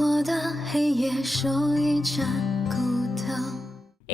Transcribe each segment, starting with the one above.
A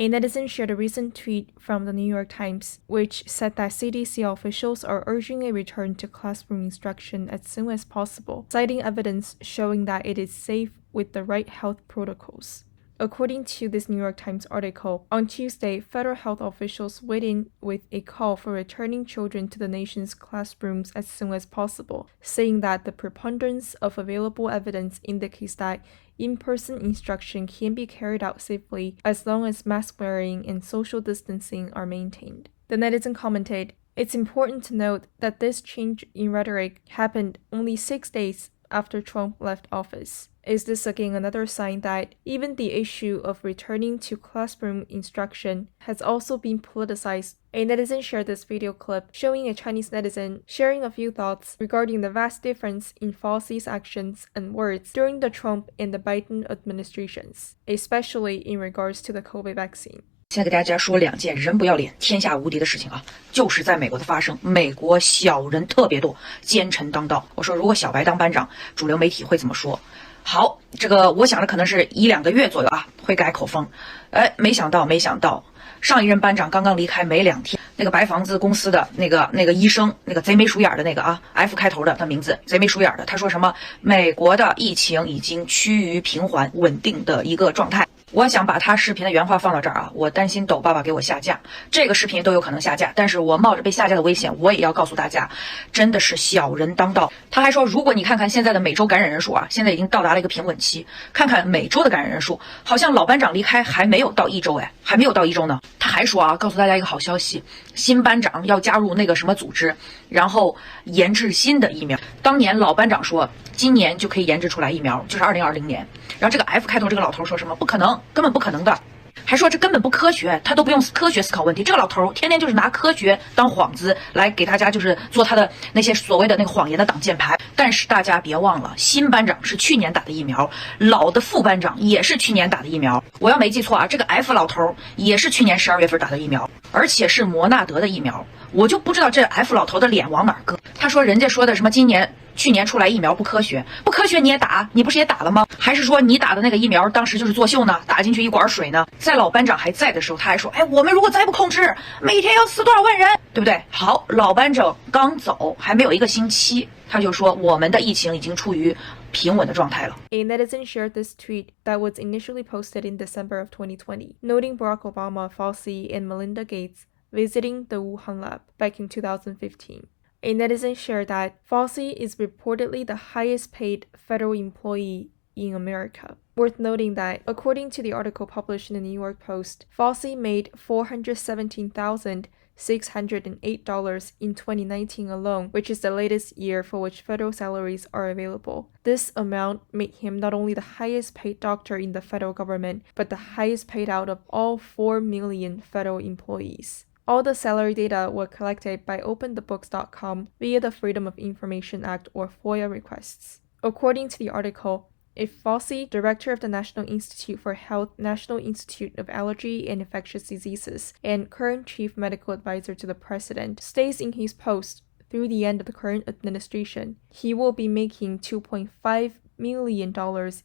netizen shared a recent tweet from the New York Times, which said that CDC officials are urging a return to classroom instruction as soon as possible, citing evidence showing that it is safe with the right health protocols. According to this New York Times article, on Tuesday, federal health officials weighed in with a call for returning children to the nation's classrooms as soon as possible, saying that the preponderance of available evidence indicates that in-person instruction can be carried out safely as long as mask wearing and social distancing are maintained. The netizen commented, "It's important to note that this change in rhetoric happened only 6 days after Trump left office. Is this again another sign that even the issue of returning to classroom instruction has also been politicized?" A netizen shared this video clip showing a Chinese netizen sharing a few thoughts regarding the vast difference in Fauci's actions and words during the Trump and the Biden administrations, especially in regards to the COVID vaccine. 现在给大家说2件人不要脸天下无敌的事情啊，就是在美国的发生。美国小人特别多，奸臣当道。我说如果小白当班长，主流媒体会怎么说？好，这个我想着可能是1-2个月左右啊，会改口风。没想到上一任班长刚刚离开没2天，那个白房子公司的那个医生，那个贼眉鼠眼的那个啊 ，F 开头的，他名字贼眉鼠眼的，他说什么？美国的疫情已经趋于平缓稳定的一个状态。我想把他视频的原话放到这儿啊，我担心抖爸爸给我下架，这个视频都有可能下架，但是我冒着被下架的危险，我也要告诉大家，真的是小人当道。他还说，如果你看看现在的每周感染人数啊，现在已经到达了一个平稳期，看看每周的感染人数，好像老班长离开还没有到1周，还没有到1周呢。他还说啊，告诉大家一个好消息，新班长要加入那个什么组织，然后研制新的疫苗。当年老班长说今年就可以研制出来疫苗，就是2020年。然后这个 F 开头这个老头说什么不可能，根本不可能的，还说这根本不科学，他都不用科学思考问题。这个老头天天就是拿科学当幌子来给大家就是做他的那些所谓的那个谎言的挡箭牌。但是大家别忘了，新班长是去年打的疫苗，老的副班长也是去年打的疫苗。我要没记错啊，这个 F 老头也是去年12月份打的疫苗，而且是摩纳德的疫苗。我就不知道这 F 老头的脸往哪搁。他说人家说的什么去年出来疫苗不科学，不科学你也打，你不是也打了吗？还是说你打的那个疫苗当时就是作秀呢？打进去一管水呢？在老班长还在的时候，他还说，我们如果再不控制，每天要死多少万人，对不对？好，老班长刚走，还没有1个星期，他就说我们的疫情已经处于平稳的状态了。A netizen shared this tweet that was initially posted in December of 2020, noting Barack Obama, Fauci, and Melinda Gates visiting the Wuhan lab back in 2015. A netizen shared that Fauci is reportedly the highest paid federal employee in America. Worth noting that, according to the article published in the New York Post, Fauci made $417,608 in 2019 alone, which is the latest year for which federal salaries are available. This amount made him not only the highest paid doctor in the federal government, but the highest paid out of all 4 million federal employees. All the salary data were collected by OpenTheBooks.com via the Freedom of Information Act or FOIA requests. According to the article, if Fauci, director of the National Institute for Health, National Institute of Allergy and Infectious Diseases, and current chief medical advisor to the president, stays in his post through the end of the current administration, he will be making $2.5 million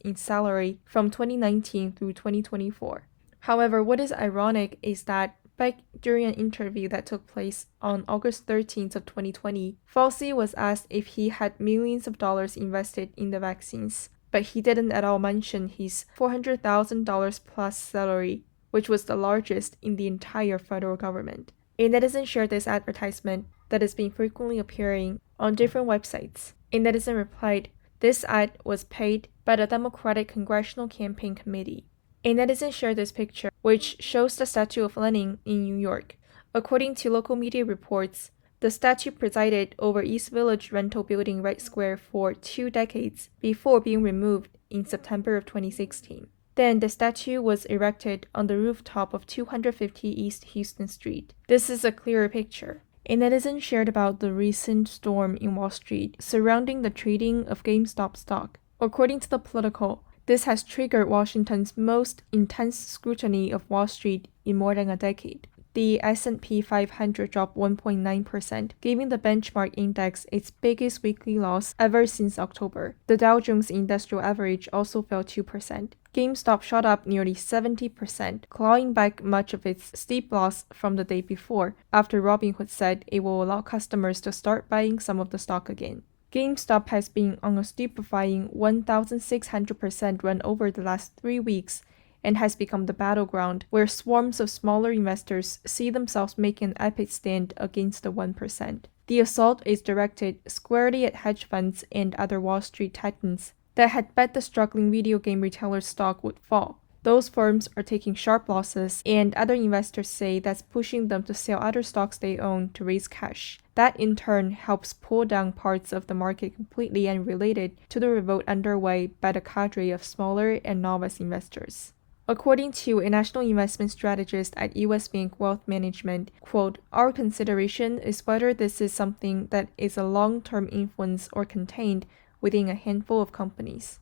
in salary from 2019 through 2024. However, what is ironic is that back during an interview that took place on August 13th of 2020, Fauci was asked if he had millions of dollars invested in the vaccines, but he didn't at all mention his $400,000 plus salary, which was the largest in the entire federal government. A netizen shared this advertisement that has been frequently appearing on different websites. A netizen replied, "This ad was paid by the Democratic Congressional Campaign Committee." A netizen shared this picture, which shows the statue of Lenin in New York. According to local media reports, the statue presided over East Village rental building Red Square for 2 decades before being removed in September of 2016. Then the statue was erected on the rooftop of 250 East Houston Street. This is a clearer picture. A netizen shared about the recent storm in Wall Street surrounding the trading of GameStop stock. According to the Political, this has triggered Washington's most intense scrutiny of Wall Street in more than a decade. The S&P 500 dropped 1.9%, giving the benchmark index its biggest weekly loss ever since October. The Dow Jones Industrial Average also fell 2%. GameStop shot up nearly 70%, clawing back much of its steep loss from the day before, after Robinhood said it will allow customers to start buying some of the stock again. GameStop has been on a stupefying 1,600% run over the last 3 weeks, and has become the battleground where swarms of smaller investors see themselves making an epic stand against the 1%. The assault is directed squarely at hedge funds and other Wall Street titans that had bet the struggling video game retailer's stock would fall. Those firms are taking sharp losses, and other investors say that's pushing them to sell other stocks they own to raise cash. That in turn helps pull down parts of the market completely unrelated to the revolt underway by the cadre of smaller and novice investors. According to a national investment strategist at US Bank Wealth Management, quote, "Our consideration is whether this is something that is a long-term influence or contained within a handful of companies."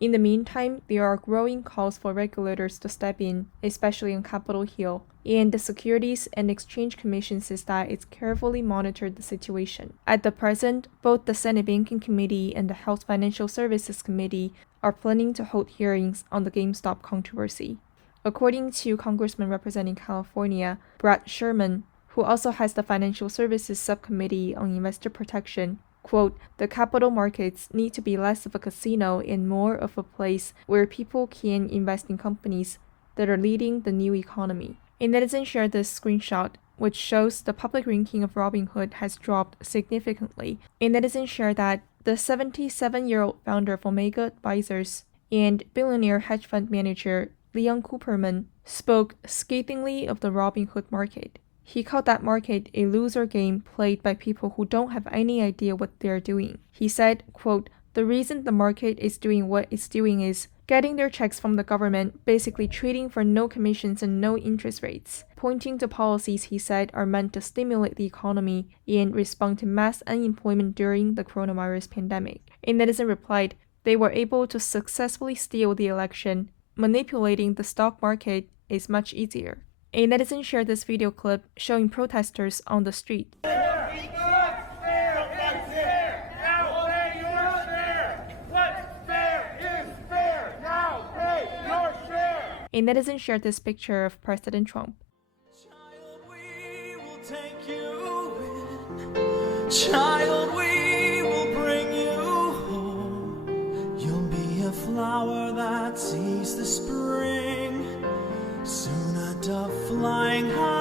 In the meantime, there are growing calls for regulators to step in, especially on Capitol Hill, and the Securities and Exchange Commission says that it's carefully monitored the situation. At the present, both the Senate Banking Committee and the House Financial Services Committee are planning to hold hearings on the GameStop controversy. According to Congressman representing California, Brad Sherman, who also has the Financial Services Subcommittee on Investor Protection, quote, "The capital markets need to be less of a casino and more of a place where people can invest in companies that are leading the new economy." A netizen shared this screenshot, which shows the public ranking of Robinhood has dropped significantly. A netizen shared that the 77-year-old founder of Omega Advisors and billionaire hedge fund manager Leon Cooperman spoke scathingly of the Robinhood market. He called that market a loser game played by people who don't have any idea what they're doing. He said, quote, "The reason the market is doing what it's doing is getting their checks from the government, basically trading for no commissions and no interest rates," pointing to policies he said are meant to stimulate the economy and respond to mass unemployment during the coronavirus pandemic. A netizen replied, "They were able to successfully steal the election. Manipulating the stock market is much easier." A netizen shared this video clip showing protesters on the street. A netizen shared this picture of President Trump. Child, we will take you in. Child, we will bring you home. You'll be a flower that sees the spring. Soon a dove flying high.